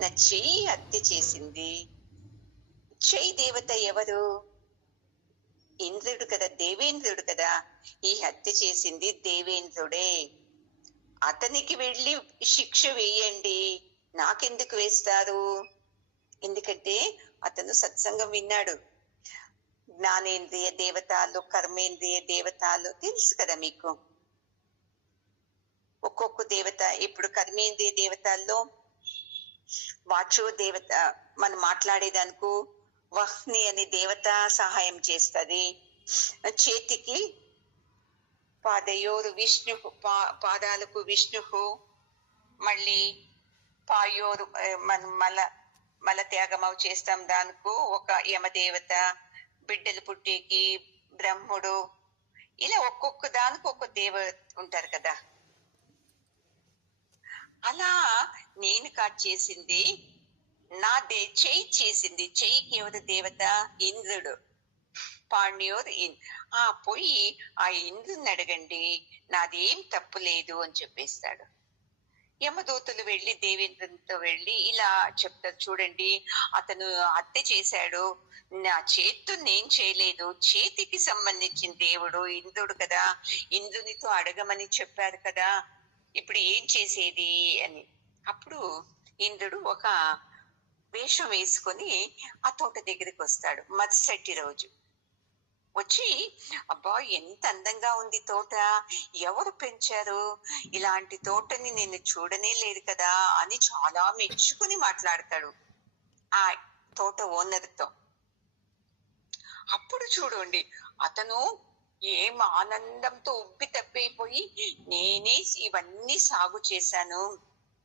నా చెయ్యి హత్య చేసింది. చెయ్యి దేవత ఎవరు? ఇంద్రుడు కదా, దేవేంద్రుడు కదా. ఈ హత్య చేసింది దేవేంద్రుడే. అతనికి వెళ్ళి శిక్ష వేయండి, నాకెందుకు వేస్తారు? ఎందుకంటే అతను సత్సంగం విన్నాడు. జ్ఞానేంద్రియ దేవతలు, కర్మేంద్రియ దేవతలు తెలుసు కదా మీకు. ఒక్కొక్క దేవత, ఇప్పుడు కర్మేంద్రియ దేవతల్లో వాచో దేవత, మనం మాట్లాడేదానికి వహ్ని అనే దేవత సహాయం చేస్తుంది. చేతికి పాదయోరు విష్ణు, పాదాలకు విష్ణు, మళ్ళీ పాయోరు మనం మల త్యాగమవు చేస్తాం, దానికి ఒక యమదేవత, బిడ్డలు పుట్టేకి బ్రహ్ముడు, ఇలా ఒక్కొక్క దానికి ఒక్కొక్క దేవత ఉంటారు కదా. అలా నేను కాదు చేసింది, నా చెయ్యి చేసింది. చెయ్యికి ఎవరు దేవత? ఇంద్రుడు. పాణ్యోర్ ఇన్ పోయి ఆ ఇంద్రుని అడగండి, నాదేం తప్పు లేదు అని చెప్పేస్తాడు. యమదూతలు వెళ్ళి దేవేంద్రునితో వెళ్ళి ఇలా చెప్తారు, చూడండి అతను హత్య చేశాడు, నా చేత్తో నేను చేయలేదు, చేతికి సంబంధించిన దేవుడు ఇంద్రుడు కదా, ఇంద్రునితో అడగమని చెప్పారు కదా, ఇప్పుడు ఏం చేసేది అని. అప్పుడు ఇంద్రుడు ఒక వేషం వేసుకొని ఆ తోట దగ్గరికి వస్తాడు మరుసటి రోజు. వచ్చి, అబ్బా ఎంత అందంగా ఉంది తోట, ఎవరు పెంచారు, ఇలాంటి తోటని నేను చూడనే లేదు కదా అని చాలా మెచ్చుకుని మాట్లాడతాడు ఆ తోట ఓనర్తో. అప్పుడు చూడండి అతను ఏం ఆనందంతో ఉబ్బి తప్పైపోయి, నేనే ఇవన్నీ సాగు చేశాను,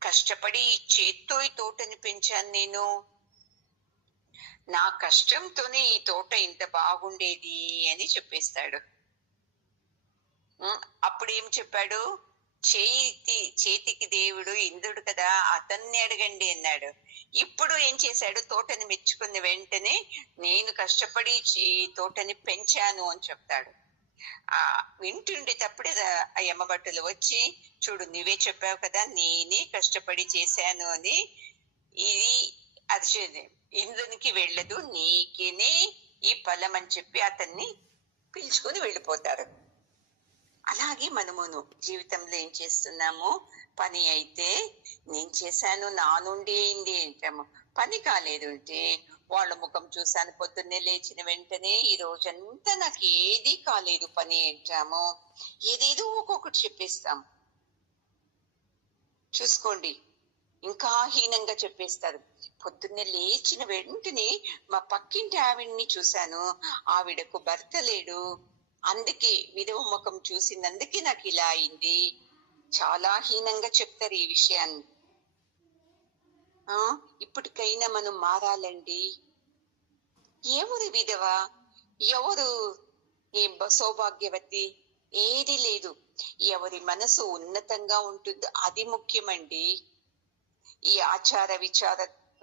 కష్టపడి చేత్తో ఈ తోటని పెంచాను, నేను నా కష్టంతోనే ఈ తోట ఇంత బాగుండేది అని చెప్పేస్తాడు. అప్పుడు ఏం చెప్పాడు, చేతికి దేవుడు ఇంద్రుడు కదా, అతన్ని అడగండి అన్నాడు. ఇప్పుడు ఏం చేశాడు, తోటని మెచ్చుకున్న వెంటనే నేను కష్టపడి ఈ తోటని పెంచాను అని చెప్తాడు. వింటుండేటప్పుడే ఆ యమభటులు వచ్చి, చూడు నువ్వే చెప్పావు కదా నేనే కష్టపడి చేశాను అని, ఇది అది ఇంద్రునికి వెళ్ళదు, నీకేనే ఈ ఫలం అని చెప్పి అతన్ని పిలుచుకొని వెళ్ళిపోతారు. అలాగే మనమును జీవితంలో ఏం చేస్తున్నాము, పని అయితే నేను చేశాను నా నుండి అయింది అంటాము, పని కాలేదు అంటే వాళ్ళ ముఖం చూశాను పొద్దున్నే లేచిన వెంటనే ఈ రోజంతా నాకు ఏది కాలేదు పని అంటాము, ఏదేదో ఒక్కొక్కటి చెప్పేస్తాం. చూసుకోండి, ఇంకా హీనంగా చెప్పేస్తారు. పొద్దున్నే లేచిన వెంటనే మా పక్కింటి ఆవిడ్ని చూశాను, ఆవిడకు భర్త లేడు, అందుకే విధవ ముఖం చూసినందుకే నాకు ఇలా అయింది. చాలా హీనంగా చెప్తారు ఈ విషయాన్ని. ఇప్పటికైనా మనం మారాలండి. ఎవరు విధవ, ఎవరు సౌభాగ్యవతి, ఏది లేదు. ఎవరి మనసు ఉన్నతంగా ఉంటుందో అది ముఖ్యమండి. ఈ ఆచార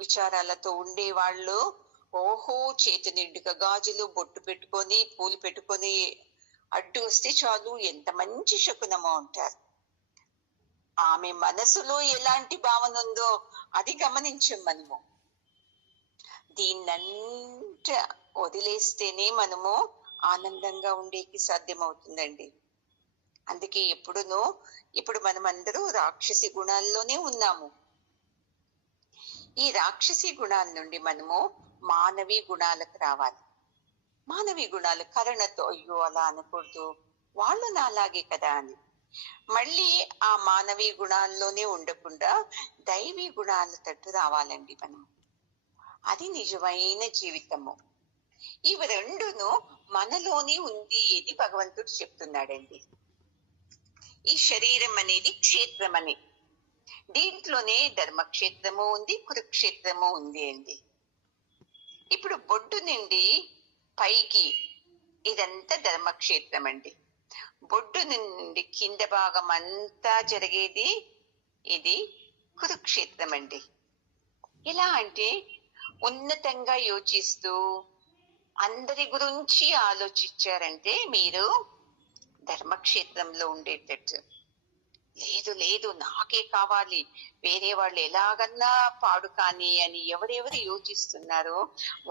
విచారాలతో ఉండే వాళ్ళు ఓహో చేతి నిండుగా గాజులు బొట్టు పెట్టుకొని పూలు పెట్టుకొని అడ్డు వస్తే చాలు ఎంత మంచి శకునమో అంటారు. ఆమె మనసులో ఎలాంటి భావన ఉందో అది గమనించం మనము. దీన్నంట వదిలేస్తేనే మనము ఆనందంగా ఉండేకి సాధ్యమవుతుందండి. అందుకే ఇప్పుడు మనమందరూ రాక్షసి గుణాల్లోనే ఉన్నాము. ఈ రాక్షసి గుణాల నుండి మనము మానవీ గుణాలకు రావాలి. మానవీ గుణాలు కరుణతో, అయ్యో అలా అనకూడదు, వాళ్ళు నాలాగే కదా అని మళ్ళీ ఆ మానవీ గుణాల్లోనే ఉండకుండా దైవీ గుణాల తట్టు రావాలండి మనం. అది నిజమైన జీవితము. ఇవి రెండును మనలోనే ఉంది అని భగవంతుడు చెప్తున్నాడండి. ఈ శరీరం అనేది క్షేత్రం అని, దీంట్లోనే ధర్మక్షేత్రము ఉంది, కురుక్షేత్రము ఉంది అండి. ఇప్పుడు బొడ్డు నుండి పైకి ఇదంతా ధర్మక్షేత్రం అండి. బొడ్డు నుండి కింద భాగం అంతా జరిగేది ఇది కురుక్షేత్రం అండి. ఎలా అంటే ఉన్నతంగా యోచిస్తూ అందరి గురించి ఆలోచించారంటే మీరు ధర్మక్షేత్రంలో ఉండేటట్టు. లేదు నాకే కావాలి, వేరే వాళ్ళు ఎలాగన్నా పాడు కానీ అని ఎవరెవరు యోచిస్తున్నారో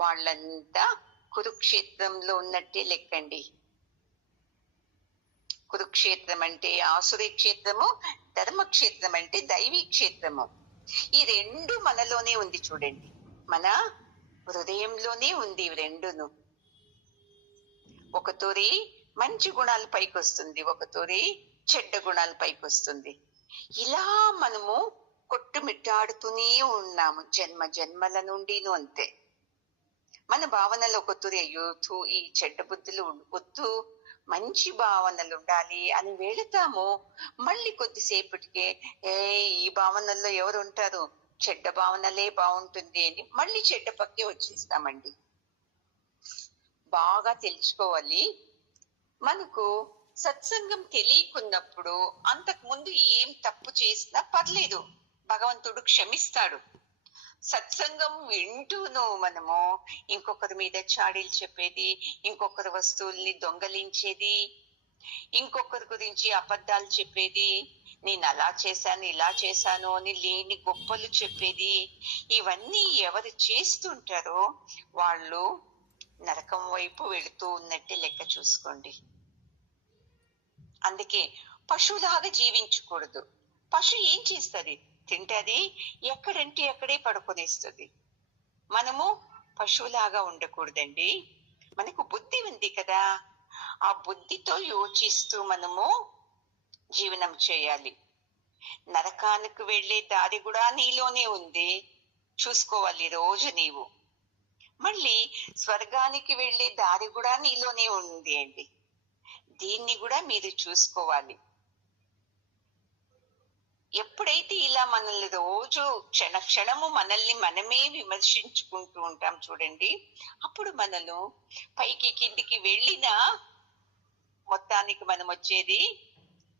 వాళ్ళంతా కురుక్షేత్రంలో ఉన్నట్టే లెక్కండి. కురుక్షేత్రం అంటే ఆసురీ క్షేత్రము, ధర్మక్షేత్రం అంటే దైవీ క్షేత్రము. ఈ రెండు మనలోనే ఉంది చూడండి, మన హృదయంలోనే ఉంది. ఇవి రెండును ఒక తూరి మంచి గుణాలు పైకి వస్తుంది, ఒక తూరి చెడ్డ గుణాలు పైకి వస్తుంది. ఇలా మనము కొట్టుమిట్టాడుతూనే ఉన్నాము జన్మ జన్మల నుండిను అంతే. మన భావనలో ఒక తూరి అయ్యో ఈ చెడ్డ బుద్ధులు వద్దు, మంచి భావనలు ఉండాలి అని వెళతాము. మళ్ళీ కొద్దిసేపటికే ఈ భావనల్లో ఎవరు ఉంటారు, చెడ్డ భావనలే బాగుంటుంది అని మళ్ళీ చెడ్డ పక్కే వచ్చేస్తామండి. బాగా తెలుసుకోవాలి, మనకు సత్సంగం తెలియకున్నప్పుడు అంతకు ముందు ఏం తప్పు చేసినా పర్లేదు, భగవంతుడు క్షమిస్తాడు. సత్సంగం వింటూను మనము ఇంకొకరి మీద చాడీలు చెప్పేది, ఇంకొకరి వస్తువుల్ని దొంగలించేది, ఇంకొకరి గురించి అబద్ధాలు చెప్పేది, నేను అలా చేశాను ఇలా చేశాను అని లేని గొప్పలు చెప్పేది, ఇవన్నీ ఎవరు చేస్తుంటారో వాళ్ళు నరకం వైపు వెళుతూ ఉన్నట్టే లెక్క చూసుకోండి. అందుకే పశువులాగా జీవించకూడదు. పశు ఏం చేస్తుంది? తింటది, ఎక్కడంటే అక్కడే పడుకొనేస్తుంది. మనము పశువులాగా ఉండకూడదండి. మనకు బుద్ధి ఉంది కదా, ఆ బుద్ధితో యోచిస్తూ మనము జీవనం చేయాలి. నరకానికి వెళ్లే దారి కూడా నీలోనే ఉంది, చూసుకోవాలి రోజు నీవు. మళ్ళీ స్వర్గానికి వెళ్లే దారి కూడా నీలోనే ఉంది అండి, దీన్ని కూడా మీరు చూసుకోవాలి. ఎప్పుడైతే ఇలా మనల్ని రోజు క్షణ క్షణము మనల్ని మనమే విమర్శించుకుంటూ ఉంటాం చూడండి, అప్పుడు మనను పైకి కిందికి వెళ్ళినా మొత్తానికి మనం వచ్చేది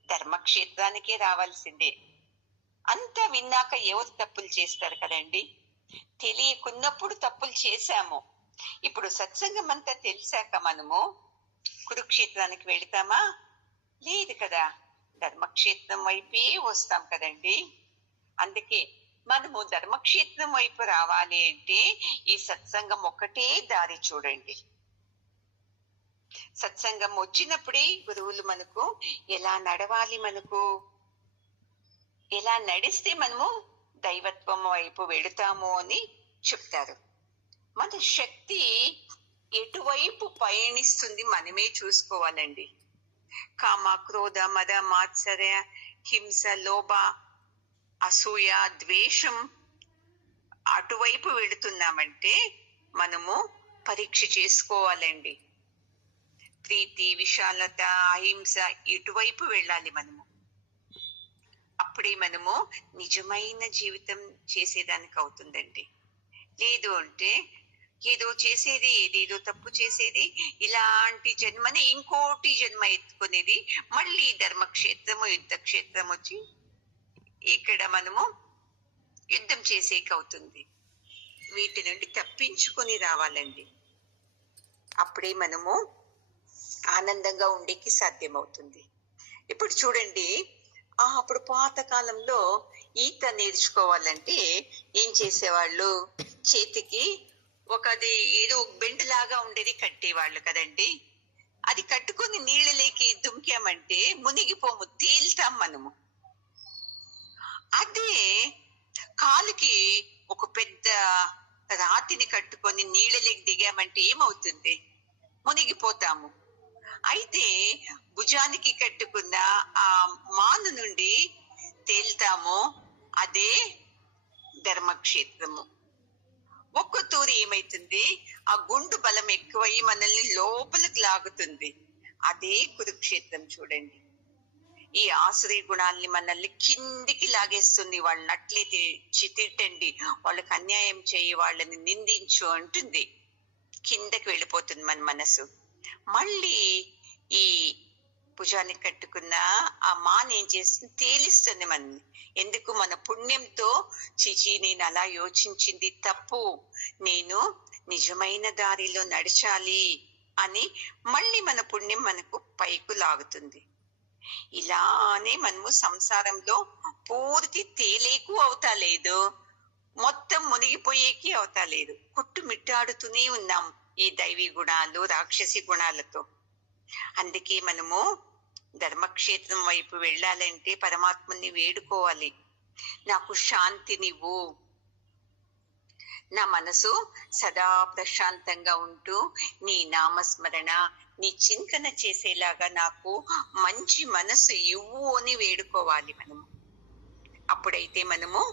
ధర్మక్షేత్రానికే రావాల్సిందే. అంతా విన్నాక ఎవరు తప్పులు చేస్తారు కదండి? తెలియకున్నప్పుడు తప్పులు చేశాము. ఇప్పుడు సత్సంగం అంతా తెలిసాక మనము కురుక్షేత్రానికి వెళతామా? లేదు కదా, ధర్మక్షేత్రం వైపే వస్తాం కదండి. అందుకే మనము ధర్మక్షేత్రం వైపు రావాలి అంటే ఈ సత్సంగం ఒక్కటే దారి చూడండి. సత్సంగం వచ్చినప్పుడే గురువులు మనకు ఎలా నడవాలి, మనకు ఎలా నడిస్తే మనము దైవత్వం వైపు వెళుతాము అని చెప్తారు. మన శక్తి ఎటువైపు పయనిస్తుంది మనమే చూసుకోవాలండి. కామ, క్రోధ, మద, మాత్సర్య, హింస, లోభ, అసూయ, ద్వేషం అటువైపు వెళుతున్నామంటే మనము పరీక్ష చేసుకోవాలండి. ప్రీతి, విశాలత, అహింస ఇటువైపు వెళ్ళాలి మనము. అప్పుడే మనము నిజమైన జీవితం చేసేదానికి అవుతుందండి. లేదు అంటే ఏదో చేసేది, ఏదేదో తప్పు చేసేది, ఇలాంటి జన్మని ఇంకోటి జన్మ ఎత్తుకునేది, మళ్ళీ ధర్మక్షేత్రము యుద్ధక్షేత్రం వచ్చి ఇక్కడ మనము యుద్ధం చేసేకి అవుతుంది. వీటి నుండి తప్పించుకొని రావాలండి. అప్పుడే మనము ఆనందంగా ఉండేకి సాధ్యమవుతుంది. ఇప్పుడు చూడండి, అప్పుడు పాత కాలంలో ఈత నేర్చుకోవాలంటే ఏం చేసేవాళ్ళు? చేతికి ఒకది ఏదో బెండులాగా ఉండేది కట్టేవాళ్ళు కదండి. అది కట్టుకొని నీళ్ళలోకి దుంకామంటే మునిగిపోము, తేల్తాం మనము. అదే కాలుకి ఒక పెద్ద రాతిని కట్టుకొని నీళ్ళలోకి దిగామంటే ఏమవుతుంది? మునిగిపోతాము. అయితే భుజానికి కట్టుకున్న ఆ మాను నుండి తేల్తాము, అదే ధర్మక్షేత్రము. ఒక్క తూరి ఏమైతుంది? ఆ గుండు బలం ఎక్కువై మనల్ని లోపలికి లాగుతుంది, అదే కురుక్షేత్రం. చూడండి, ఈ ఆశ్రయ గుణాల్ని మనల్ని కిందికి లాగేస్తుంది. వాళ్ళని అట్లే తిట్టండి, వాళ్ళకి అన్యాయం చేయి, వాళ్ళని నిందించు అంటుంది. కిందకి వెళ్ళిపోతుంది మన మనసు. మళ్ళీ ఈ భుజానికి కట్టుకున్న ఆ మాన్ ఏం చేస్తుంది? తేలిస్తుంది మనల్ని. ఎందుకు? మన పుణ్యంతో, చిచి నేను అలా యోచించింది తప్పు, నేను నిజమైన దారిలో నడచాలి అని మళ్ళీ మన పుణ్యం మనకు పైకు లాగుతుంది. ఇలానే మనము సంసారంలో పూర్తి తేలేకు అవుతా లేదు, మొత్తం మునిగిపోయేకి అవుతా లేదు. కొట్టుమిట్టాడుతూనే ఉన్నాం ఈ దైవీ గుణాలు, రాక్షసి గుణాలతో. అందుకే మనము ధర్మక్షేత్రం వైపు వెళ్ళాలంటే పరమాత్మని వేడుకోవాలి. నాకు శాంతినివ్వు, నా మనసు సదా ప్రశాంతంగా ఉంటూ నీ నామస్మరణ, నీ చింతన చేసేలాగా నాకు మంచి మనసు ఇవ్వు అని వేడుకోవాలి మనము. అప్పుడైతే మనము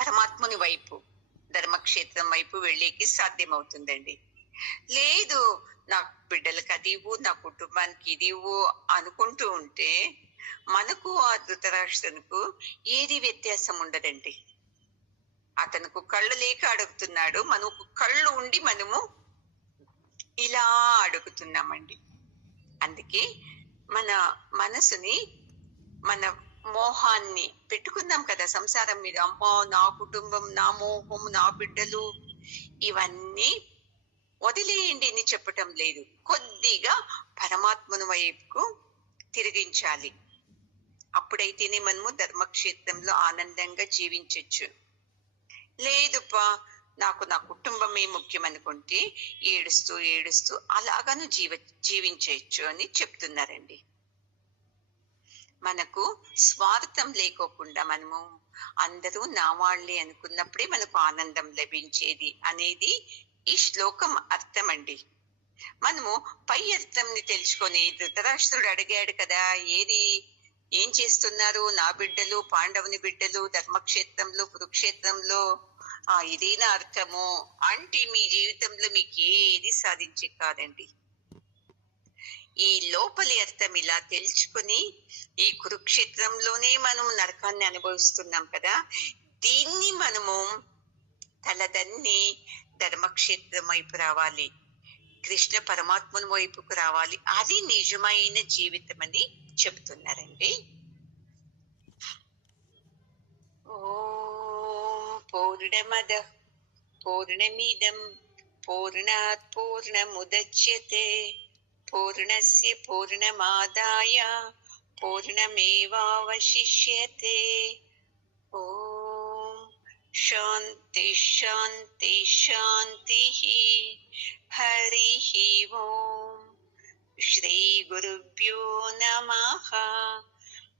పరమాత్ముని వైపు, ధర్మక్షేత్రం వైపు వెళ్ళేకి సాధ్యమవుతుందండి. లేదు నా బిడ్డలకు అది ఇవ్వు, నా కుటుంబానికి ఇది ఇవ్వు అనుకుంటూ ఉంటే మనకు ఆ ధృతరాష్ట్రునికి ఏది వ్యత్యాసం ఉండదండి. అతనుకు కళ్ళు లేక అడుగుతున్నాడు, మనకు కళ్ళు ఉండి మనము ఇలా అడుగుతున్నామండి. అందుకే మన మనసుని, మన మోహాన్ని పెట్టుకున్నాం కదా సంసారం మీద. అమ్మో, నా కుటుంబం, నా మోహం, నా బిడ్డలు, ఇవన్నీ వదిలేయండి అని చెప్పటం లేదు. కొద్దిగా పరమాత్మను వైపుకు తిరిగించాలి. అప్పుడైతేనే మనము ధర్మక్షేత్రంలో ఆనందంగా జీవించవచ్చు. లేదుపా, నాకు నా కుటుంబమే ముఖ్యం అనుకుంటే ఏడుస్తూ ఏడుస్తూ అలాగను జీవించవచ్చు అని చెప్తున్నారండి. మనకు స్వార్థం లేకోకుండా మనము అందరూ నా వాళ్ళే అనుకున్నప్పుడే మనకు ఆనందం లభించేది అనేది ఈ శ్లోకం అర్థం అండి. మనము పై అర్థంని తెలుసుకొని, ధృతరాష్ట్రుడు అడిగాడు కదా, ఏం చేస్తున్నారు నా బిడ్డలు, పాండవుని బిడ్డలు ధర్మక్షేత్రంలో, కురుక్షేత్రంలో, ఇదేనా అర్థము అంటే మీ జీవితంలో మీకు ఏది సాధించే కాదండి. ఈ లోపలి అర్థం ఇలా తెలుసుకుని, ఈ కురుక్షేత్రంలోనే మనం నరకాన్ని అనుభవిస్తున్నాం కదా, దీన్ని మనము తలదన్ని ధర్మక్షేత్రం వైపు రావాలి, కృష్ణ పరమాత్మను వైపుకు రావాలి. అది నిజమైన జీవితం అని చెప్తున్నారండి. ఓం పూర్ణమద పూర్ణమిదం పూర్ణాత్ పూర్ణముదచ్యతే పూర్ణస్య పూర్ణమాదాయ పూర్ణమేవావశిష్యతే. ఓం శాంతి శాంతి శాంతి. హరి ఓం. శ్రీ గురుభ్యో నమః.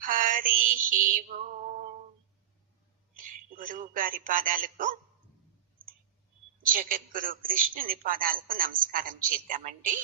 హరి ఓం. గురువు గారి పాదాలకు, జగద్గురు కృష్ణుని పాదాలకు నమస్కారం చేద్దామండి.